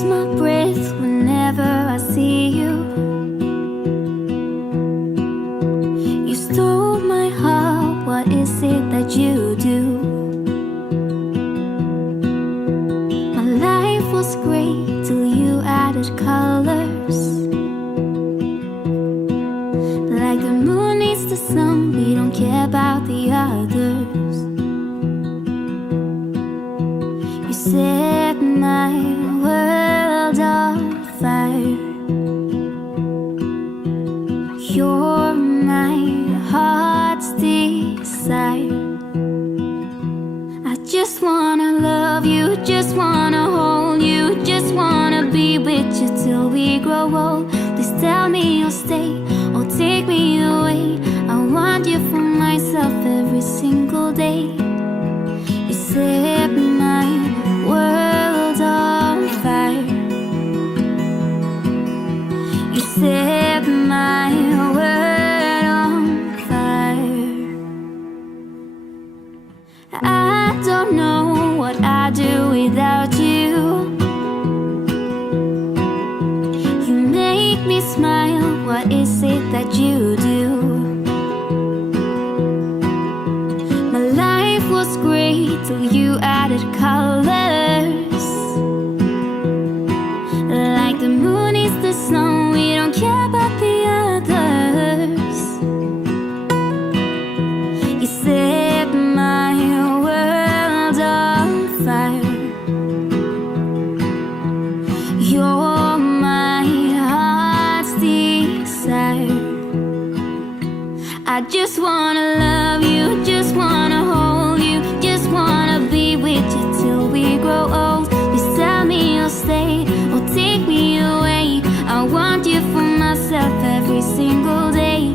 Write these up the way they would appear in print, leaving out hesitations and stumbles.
lose my breath whenever I see you. You stole my heart, what is it that you do? My life was great till you added colors. Like the moon needs the sun, we don't care about the others. You set my world on fire. You're my heart's desire. I just wanna love you, just wanna hold you, just wanna be with you till we grow old. Please tell me you'll stay or take me away. I want you for myself every single day. You set my world on fire. You set my world on fire. I don't know what I'd do without you. You make me smile, what is it that you do? My life was great till you added colors. Like the moon is the sun, we don't care about the others. You set my world on fire. You're my heart's desire. I just wanna love you, just wanna hold you, just wanna be with you till we grow old. Please tell me you'll stay or take me away. I want you for myself every single day.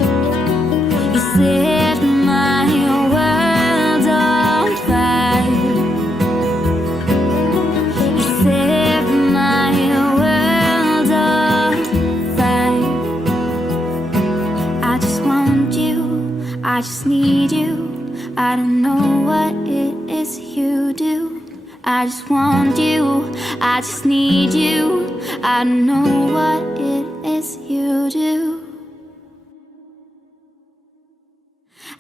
You set my world on fire. You set my world on fire. I just want you, I just need you. I don't know what it is you do. I just want you, I just need you. I don't know what it is you do.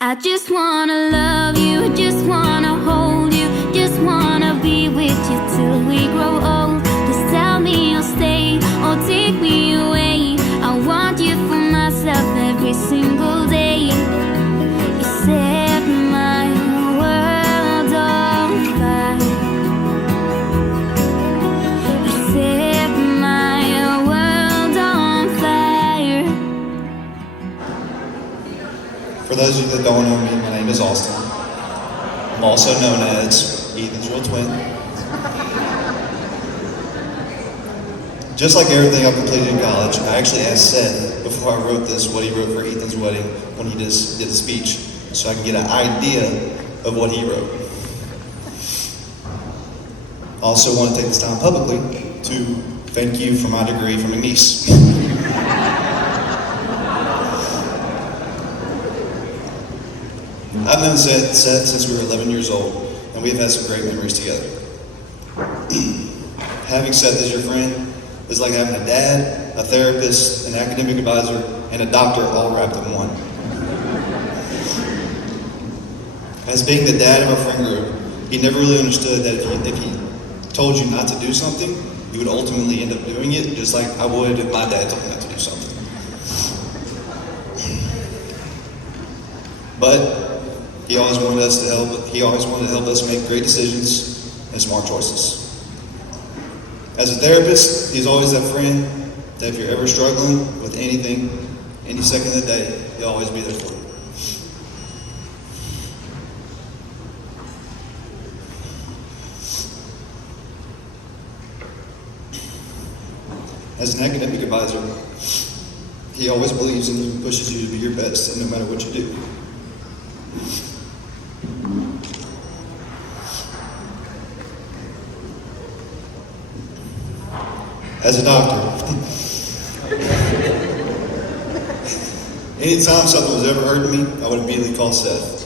I just wanna love you, just wanna hold you, just wanna be with you till we grow old. Please tell me you'll stay or take me away. I want you for myself every single day. You set my world on fire. You set my world on fire. For those of you that don't know me, my name is Austin. I'm also known as Ethan's real twin. Just like everything I've completed in college, I actually asked Seth before I wrote this what he wrote for Ethan's wedding when he just did a speech, so I can get an idea of what he wrote. I also want to take this time publicly to thank you for my degree from McNeese. I've known Seth since we were 11 years old, and we've had some great memories together. Having Seth as your friend is like having a dad, a therapist, an academic advisor, and a doctor all wrapped in one. As being the dad of our friend group, he never really understood that if he told you not to do something, you would ultimately end up doing it, just like I would if my dad told me not to do something. But he always wanted to help us make great decisions and smart choices. As a therapist, he's always that friend that if you're ever struggling with anything, any second of the day, he'll always be there for you. As an academic advisor, he always believes in you and pushes you to be your best, no matter what you do. As a doctor, anytime something was ever hurting me, I would immediately call Seth.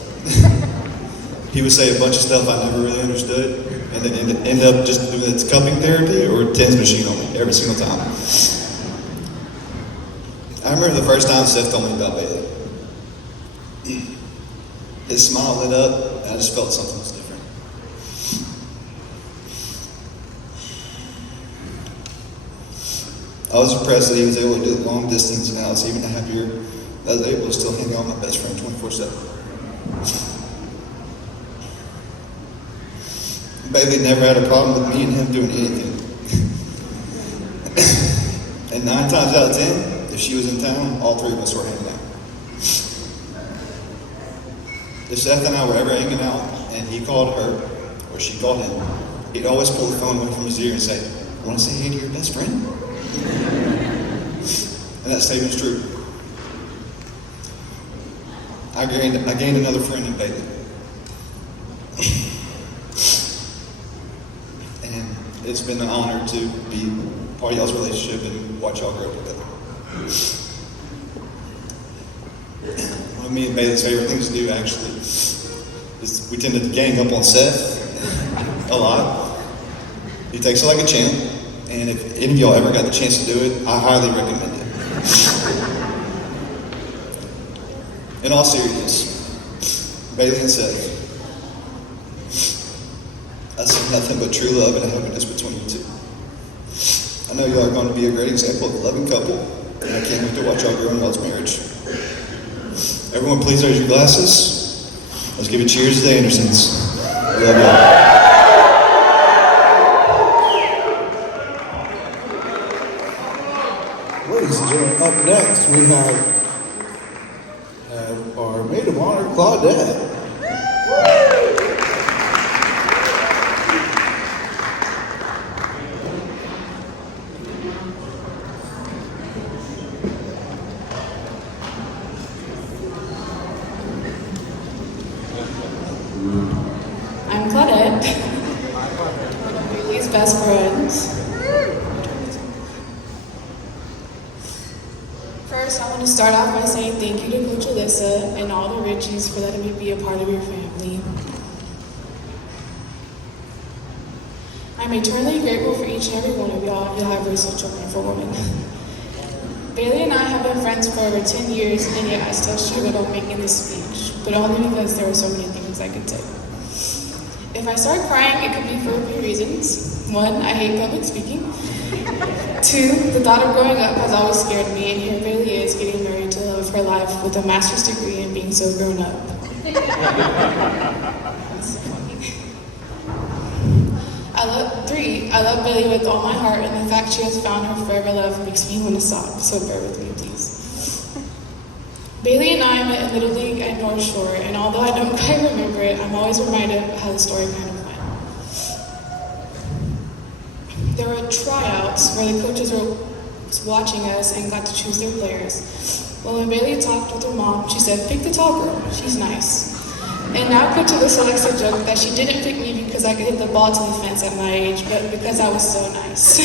He would say a bunch of stuff I never really understood, and then end up just doing its cupping therapy or TENS machine on me every single time. I remember the first time Seth told me about Bailey. His smile lit up, and I just felt something was different. I was impressed that he was able to do it long distance, and I was even happier that I was able to still hang out with my best friend 24/7. Bailey never had a problem with me and him doing anything. And 9 times out of 10, if she was in town, all 3 of us were hanging out. If Seth and I were ever hanging out and he called her or she called him, he'd always pull the phone away from his ear and say, "Want to say hey to your best friend?" And that statement's true. I gained another friend in Bailey. And it's been an honor to be part of y'all's relationship and watch y'all grow together. One of me and Bailey's favorite things to do, actually, is we tend to gang up on Seth a lot. He takes it like a champ, and if any of y'all ever got the chance to do it, I highly recommend it. In all seriousness, Bailey and Seth, I see nothing but true love and happiness between you two. I know y'all are going to be a great example of a loving couple, and I can't wait to watch y'all grow in y'all's marriage. Everyone, please raise your glasses. Let's give a cheers to the Andersons. We love y'all. Ladies and gentlemen, up next we have our maid of honor, Claudette. I'm Claudette, Bailey's best friend. First, I want to start off by saying thank you to Coach Alyssa and all the Richies for letting me be a part of your family. I'm eternally grateful for each and every one of y'all. Y'all have raised such a wonderful woman. Bailey and I have been friends for over 10 years, and yet I still struggled on making this speech, but only because there were so many things I could say. If I start crying, it could be for a few reasons. 1, I hate public speaking. 2, the thought of growing up has always scared me, and here Bailey is getting married to the love of her life with a master's degree and being so grown up. That's funny. 3, I love Bailey with all my heart, and the fact she has found her forever love makes me want to sob, so bear with me, please. Bailey and I met in Little League at North Shore, and although I don't quite remember it, I'm always reminded of how the story kind of went. There were tryouts where the coaches were watching us and got to choose their players. Well, when Bailey talked with her mom, she said, "Pick the tall girl, she's nice." And now Coach Alyssa likes to joke that she didn't pick me because I could hit the ball to the fence at my age, but because I was so nice.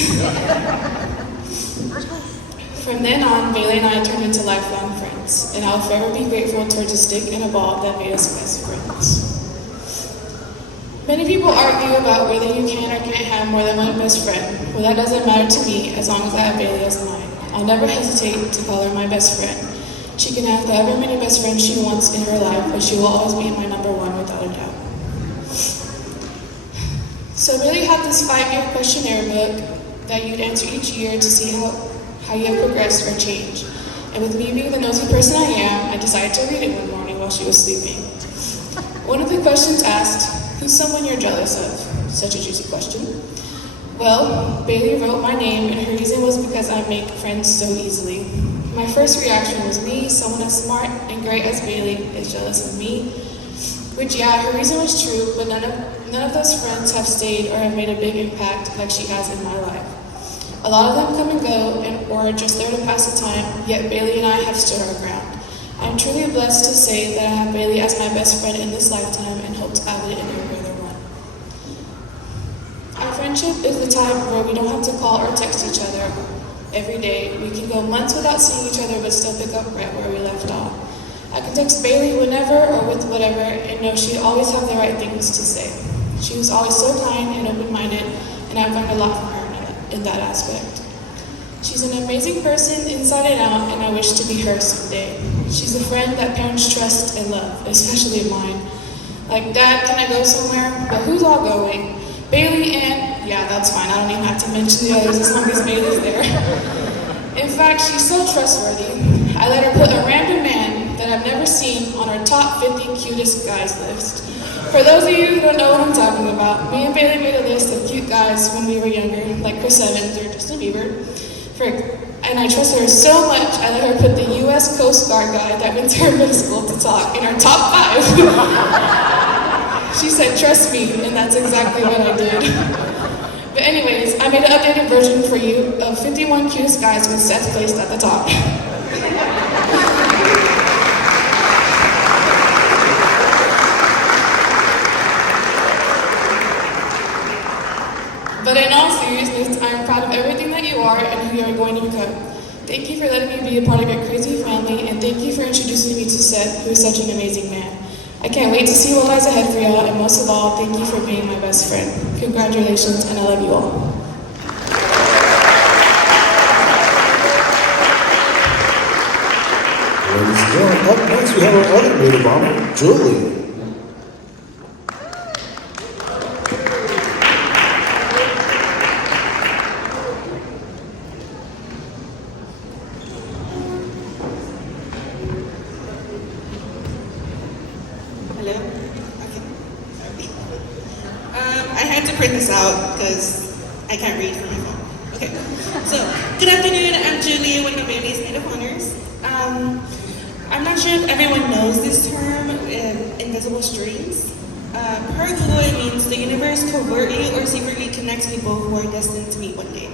From then on, Bailey and I turned into lifelong friends, and I'll forever be grateful towards a stick and a ball that made us best friends. Many people argue about whether you can or can't have more than one best friend. Well, that doesn't matter to me as long as I have Bailey as mine. I'll never hesitate to call her my best friend. She can have however many best friends she wants in her life, but she will always be my number one without a doubt. So Bailey had this 5-year questionnaire book that you'd answer each year to see how you have progressed or changed. And with me being the nosy person I am, I decided to read it one morning while she was sleeping. One of the questions asked, "Who's someone you're jealous of?" Such a juicy question. Well, Bailey wrote my name, and her reason was because I make friends so easily. My first reaction was me, someone as smart and great as Bailey is jealous of me. Which, yeah, her reason was true, but none of those friends have stayed or have made a big impact like she has in my life. A lot of them come and go, or are just there to pass the time, yet Bailey and I have stood our ground. I'm truly blessed to say that I have Bailey as my best friend in this lifetime and hope to add it in every other one. Our friendship is the type where we don't have to call or text each other every day. We can go months without seeing each other but still pick up right where we left off. I can text Bailey whenever or with whatever and know she'd always have the right things to say. She was always so kind and open-minded, and I've learned a lot from her in that aspect. She's an amazing person inside and out, and I wish to be her someday. She's a friend that parents trust and love, especially mine. Like, Dad, can I go somewhere? But who's all going? Bailey and, yeah, that's fine. I don't even have to mention the others as long as Bailey's there. In fact, she's so trustworthy. I let her put a random man that I've never seen on her top 50 cutest guys list. For those of you who don't know what I'm talking about, me and Bailey made a list of cute guys when we were younger, like Chris Evans or Justin Bieber. And I trust her so much, I let her put the U.S. Coast Guard guy that went to her middle school to talk in her top 5. She said, trust me, and that's exactly what I did. But anyways, I made an updated version for you of 51 cutest guys with Seth placed at the top. But in all seriousness, I am proud of everything that you are and who you are going to become. Thank you for letting me be a part of your crazy family, and thank you for introducing me to Seth, who is such an amazing man. I can't wait to see what lies ahead for y'all, and most of all, thank you for being my best friend. Congratulations, and I love you all. Ladies and gentlemen, up next we have our other maid of honor, Julie. Hello? Okay. I had to print this out because I can't read from my phone. Okay. So, good afternoon. I'm Julie, one of Bailey's maid of honors. I'm not sure if everyone knows this term, invisible strings. Per Google, it means the universe covertly or secretly connects people who are destined to meet one day.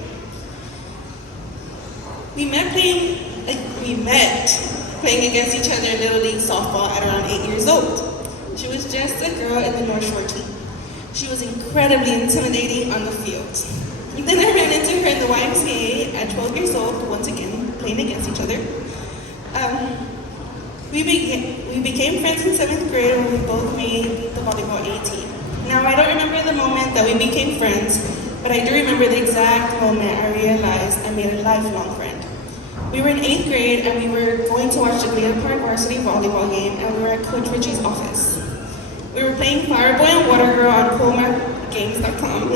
We met playing against each other in Little League softball at around 8 years old. She was just a girl in the North Shore team. She was incredibly intimidating on the field. And then I ran into her in the YMCA at 12 years old, once again, playing against each other. We became friends in 7th grade when we both made the volleyball A team. Now, I don't remember the moment that we became friends, but I do remember the exact moment I realized I made a lifelong friend. We were in 8th grade and we were going to watch the Glade Park varsity volleyball game, and we were at Coach Richie's office. We were playing Fireboy and Water Girl on ColeMarkGames.com.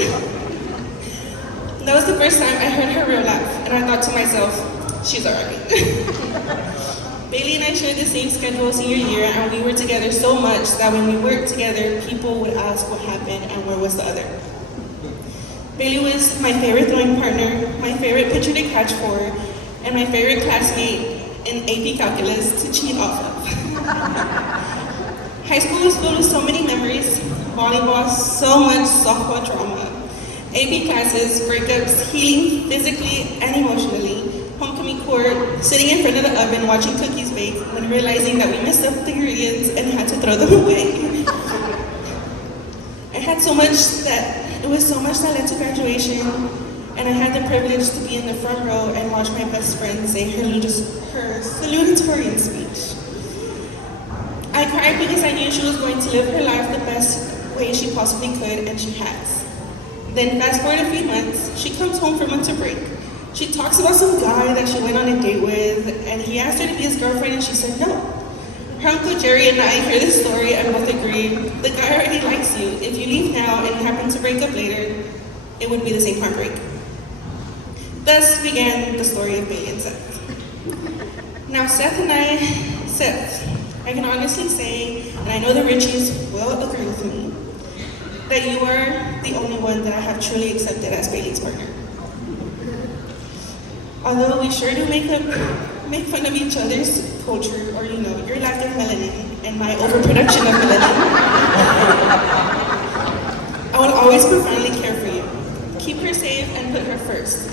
That was the first time I heard her real laugh, and I thought to myself, she's alright. Bailey and I shared the same schedule senior year, and we were together so much that when we worked together, people would ask what happened and where was the other. Bailey was my favorite throwing partner, my favorite pitcher to catch for, and my favorite classmate in AP Calculus to cheat off of. High school was filled with so many memories, volleyball, so much softball drama, AP classes, breakups, healing physically and emotionally, homecoming court, sitting in front of the oven watching cookies bake, and realizing that we messed up the ingredients and had to throw them away. It was so much that led to graduation, and I had the privilege to be in the front row and watch my best friend say her salutatorian speech. I cried because I knew she was going to live her life the best way she possibly could, and she has. Then fast forward a few months, she comes home from winter break. She talks about some guy that she went on a date with, and he asked her to be his girlfriend, and she said no. Her Uncle Jerry and I hear this story and both agree, the guy already likes you. If you leave now and you happen to break up later, it would be the same heartbreak. Thus began the story of Bailey and Seth. Now Seth, I can honestly say, and I know the Richies will agree with me, that you are the only one that I have truly accepted as Bailey's partner. Although we sure do make fun of each other's culture, or your lack of melanin and my overproduction of melanin, I will always profoundly care for you. Keep her safe and put her first.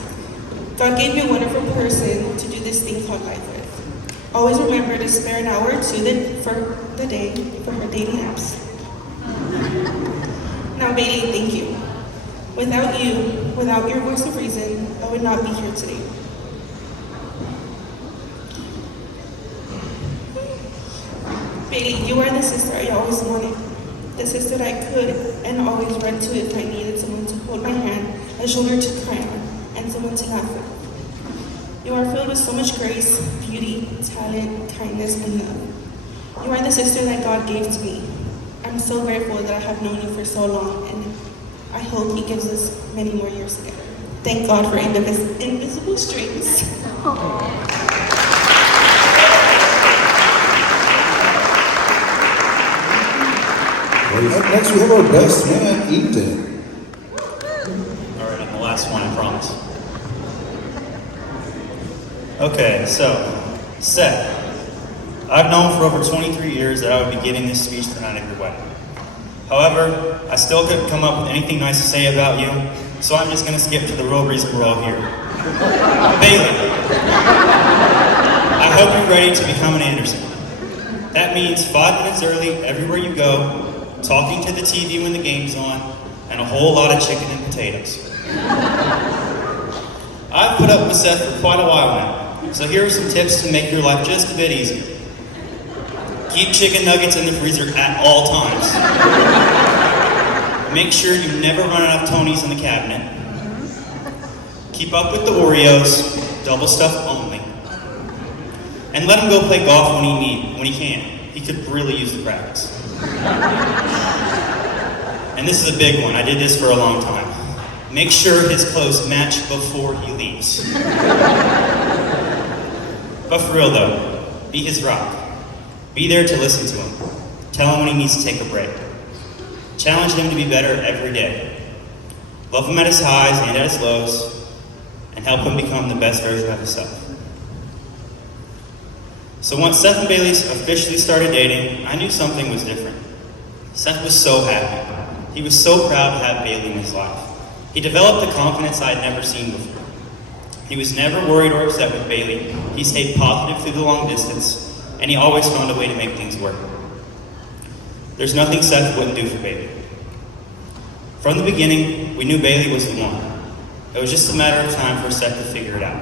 God gave you a wonderful person to do this thing called life with. Always remember to spare an hour or two for the day for her dating apps. Now, Bailey, thank you. Without you, without your voice of reason, I would not be here today. Bailey, you are the sister I always wanted. the sister that I could and always run to if I needed someone to hold my hand, a shoulder to cry on, and someone to laugh with. You are filled with so much grace, beauty, talent, kindness, and love. You are the sister that God gave to me. I'm so grateful that I have known you for so long, and I hope He gives us many more years together. Thank God for invisible strings. Up next, we have our best man, Ethan. All right, I'm the last one, I promise. Okay, so, Seth. I've known for over 23 years that I would be giving this speech the night of your wedding. However, I still couldn't come up with anything nice to say about you, so I'm just going to skip to the real reason we're all here. Bailey. I hope you're ready to become an Anderson. That means 5 minutes early everywhere you go, talking to the TV when the game's on, and a whole lot of chicken and potatoes. I've put up with Seth for quite a while now, so here are some tips to make your life just a bit easier. Keep chicken nuggets in the freezer at all times. Make sure you never run out of Tony's in the cabinet. Keep up with the Oreos, double stuff only. And let him go play golf when he can. He could really use the practice. And this is a big one. I did this for a long time. Make sure his clothes match before he leaves. But for real though, be his rock. Be there to listen to him. Tell him when he needs to take a break. Challenge him to be better every day. Love him at his highs and at his lows, and help him become the best version of himself. So once Seth and Bailey officially started dating, I knew something was different. Seth was so happy. He was so proud to have Bailey in his life. He developed the confidence I had never seen before. He was never worried or upset with Bailey. He stayed positive through the long distance, and he always found a way to make things work. There's nothing Seth wouldn't do for Bailey. From the beginning, we knew Bailey was the one. It was just a matter of time for Seth to figure it out.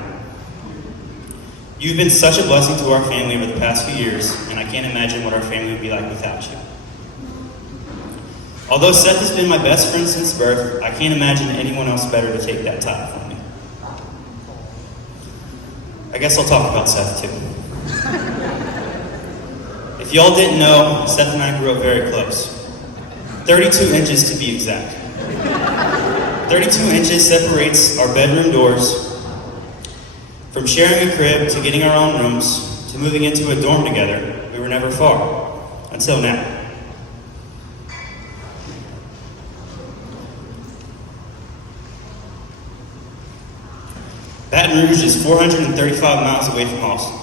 You've been such a blessing to our family over the past few years, and I can't imagine what our family would be like without you. Although Seth has been my best friend since birth, I can't imagine anyone else better to take that title from me. I guess I'll talk about Seth too. If y'all didn't know, Seth and I grew up very close. 32 inches to be exact. 32 inches separates our bedroom doors. From sharing a crib to getting our own rooms to moving into a dorm together, we were never far, until now. Baton Rouge is 435 miles away from Austin.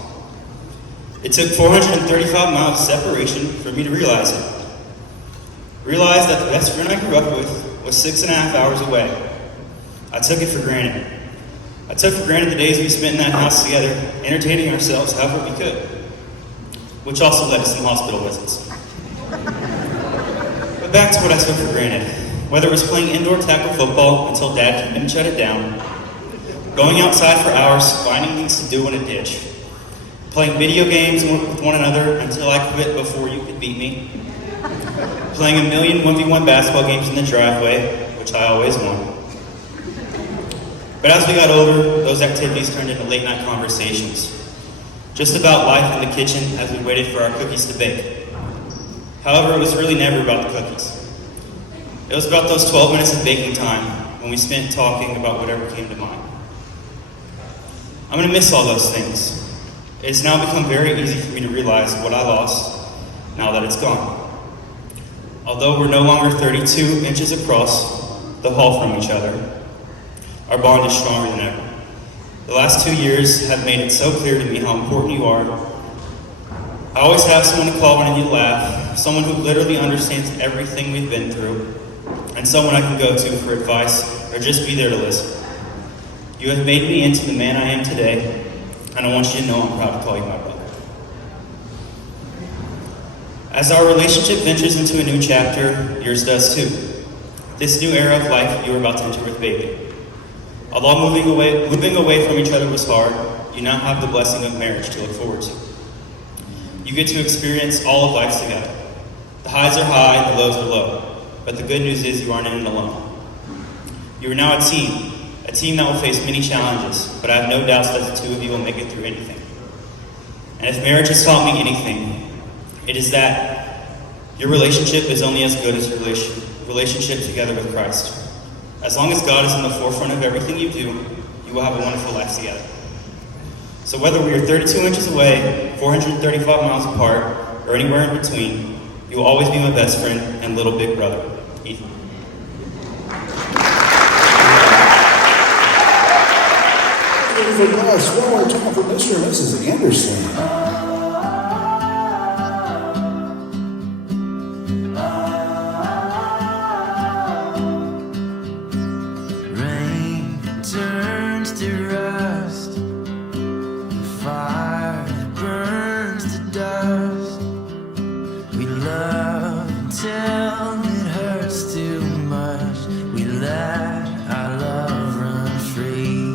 It took 435 miles of separation for me to realize it. Realize that the best friend I grew up with was 6.5 hours away. I took it for granted. I took for granted the days we spent in that house together, entertaining ourselves however we could, which also led to some hospital visits. But back to what I took for granted. Whether it was playing indoor tackle football until Dad came and shut it down, going outside for hours, finding things to do in a ditch, playing video games with one another until I quit before you could beat me, playing a million 1v1 basketball games in the driveway, which I always won. But as we got older, those activities turned into late night conversations, just about life in the kitchen as we waited for our cookies to bake. However, it was really never about the cookies. It was about those 12 minutes of baking time when we spent talking about whatever came to mind. I'm going to miss all those things. It's now become very easy for me to realize what I lost now that it's gone. Although we're no longer 32 inches across the hall from each other, our bond is stronger than ever. The last 2 years have made it so clear to me how important you are. I always have someone to call when I need to laugh, someone who literally understands everything we've been through, and someone I can go to for advice or just be there to listen. You have made me into the man I am today, and I want you to know I'm proud to call you my brother. As our relationship ventures into a new chapter, yours does too. This new era of life you are about to enter with Bailey. Although moving away from each other was hard, you now have the blessing of marriage to look forward to. You get to experience all of life together. The highs are high and the lows are low. But the good news is you aren't in it alone. You are now a team that will face many challenges, but I have no doubts that the two of you will make it through anything. And if marriage has taught me anything, it is that your relationship is only as good as your relationship together with Christ. As long as God is in the forefront of everything you do, you will have a wonderful life together. So whether we are 32 inches away, 435 miles apart, or anywhere in between, you will always be my best friend and little big brother, Ethan. For us, one more time for Mr. and Mrs. Anderson. Rain turns to rust, the fire burns to dust. We love until it hurts too much. We let our love run free.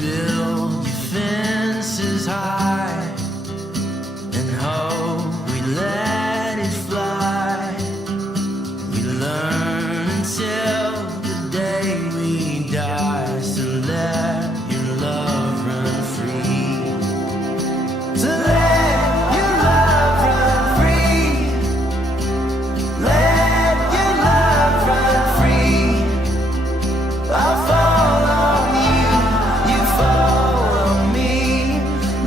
Build your fences high and hope we let it fly. We learn until the day we die. So let your love run free. So let your love run free. Let your love run free. I'll follow you, you follow me.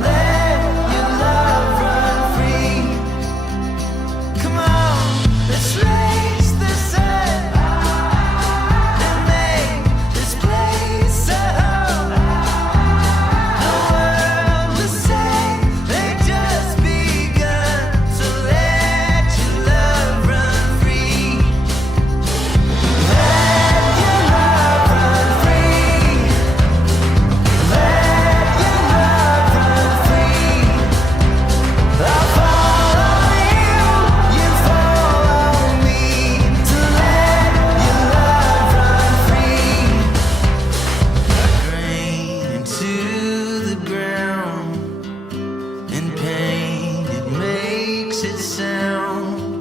Let your love run free. Come on, let's raise the sun and make this place a home. The world will say they just begun. So let your love run free. Let your love run free. Let your love run free. I'll follow you, you follow me. To let your love run free. Rain into the ground, and pain it makes it sound.